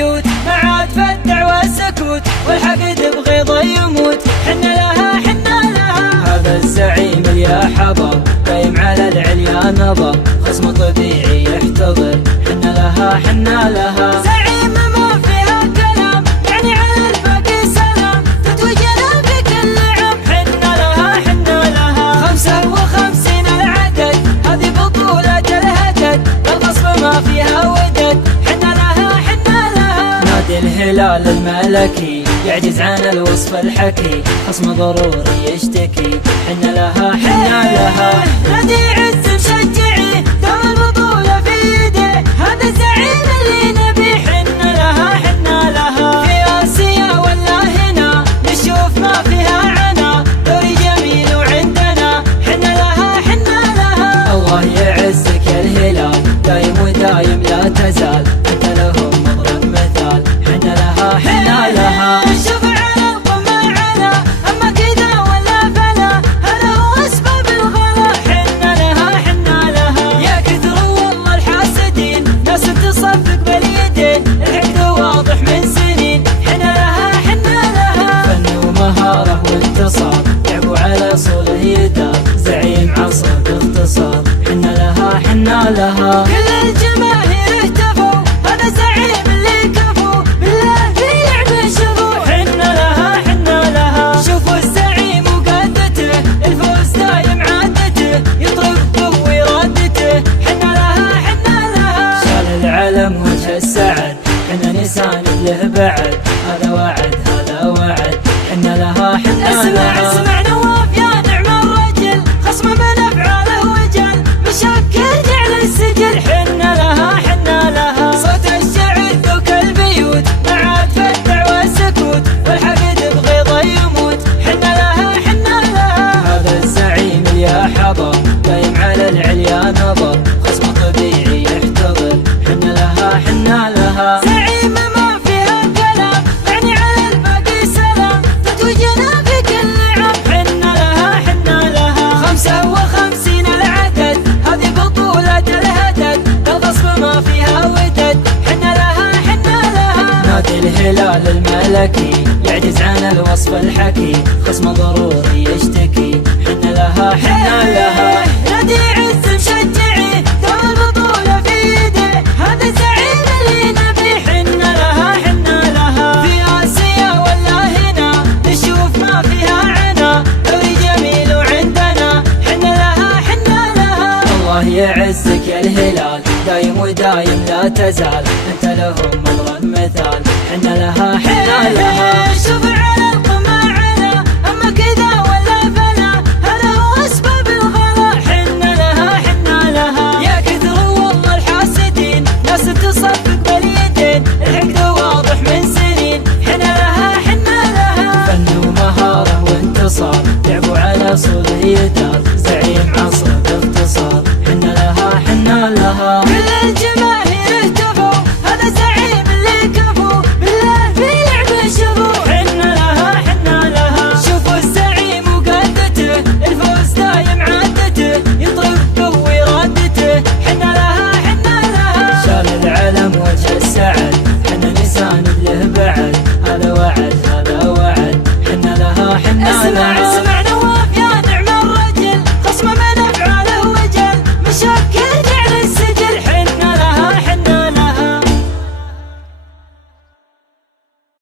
البيوت ما عاد فالدع والسكوت والحقد بغيظه يموت. حنا لها حنا لها هذا الزعيم يا حضر قايم على العليا نظر خصم طبيعي يحتضر. حنا لها حنا لها زعيم ما فيها كلام يعني على الباقي سلام تتوجنا بكل عام. حنا لها حنا لها 55 العدد هذه بطولة الهدد الغصب ما فيها ودد. حنا لها حنا لها نادي الهلال الملكي يعجز عن الوصف الحكي خصم ضروري يشتكي. حنا لها حنا لها نادي عز مشجعي دوم البطولة في يده هذا الزعيم اللي نبي. حنا لها حنا لها في آسيا ولا هنا نشوف ما فيها عنا دوري جميل وعندنا. حنا لها حنا لها الله يعزك يا الهلال دايم ودايم لا تزال انت لهم مضرب مثال. حنا لها حنا لها شوف على القمة على اما كذا ولا فلا هذا هو اسباب الغلا. حنا لها حنا لها يا كثر والله الحاسدين ناس تصفق باليدين الحقد واضح من سنين. حنا لها حنا لها فن ومهارة وانتصار لعبوا على صول اليدار زعيم عصر باختصار. حنا لها حنا لها كل الجماهير اهتفوا هذا الزعيم اللي كفو بالله في لعبه شفو. حنا لها حنا لها شوفوا الزعيم وقادته الفوز دايم عادته يطرق ويرادته. حنا لها حنا لها شال العلم وجه السعد حنا نساند له بعد هذا وعد هذا وعد. حنا لها حنا لها اسمع نواف يا نعم الرجل خصم من افعاله وجل مشكل جعل السجل. حنا لها حنا لها صوت الشعر ذوك البيوت ما عاد فالدع والسكوت والحقد بغيظه يموت. حنا لها حنا لها هذا الزعيم يا حضر قايم على العليا نظر خصم طبيعي يحتضر. حنا لها حنا لها زعيم ما فيها كلام يعني على الباقي سلام تتوجنا بكل عام. حنا لها حنا لها 55 العدد هذه بطولة الهدد الغصب ما فيها ودد. حنا لها حنا لها نادي الهلال الملكي يعجز عن الوصف الحكي خصم ضروري يشتكي. حنا لها حنا لها نادي عز مشجعي دوم البطولة في يده هذا الزعيم اللي نبي. حنا لها حنا لها في آسيا ولا هنا نشوف ما فيها عنا دوري جميل وعندنا. حنا لها حنا لها الله يعزك يا الهلال دايم ودايم لا تزال انت لهم مضرب مثال. حنا لها حنا لها شوف على القمة على اما كذا ولا فلا هذا هو اسباب الغلا. حنا لها حنا لها يا كثر والله الحاسدين ناس تصفق باليدين الحقد واضح من سنين. حنا لها حنا لها فن ومهارة وانتصار لعبوا على صول اليدار زعيم عصر باختصار. حنا لها حنا لها كل الجميع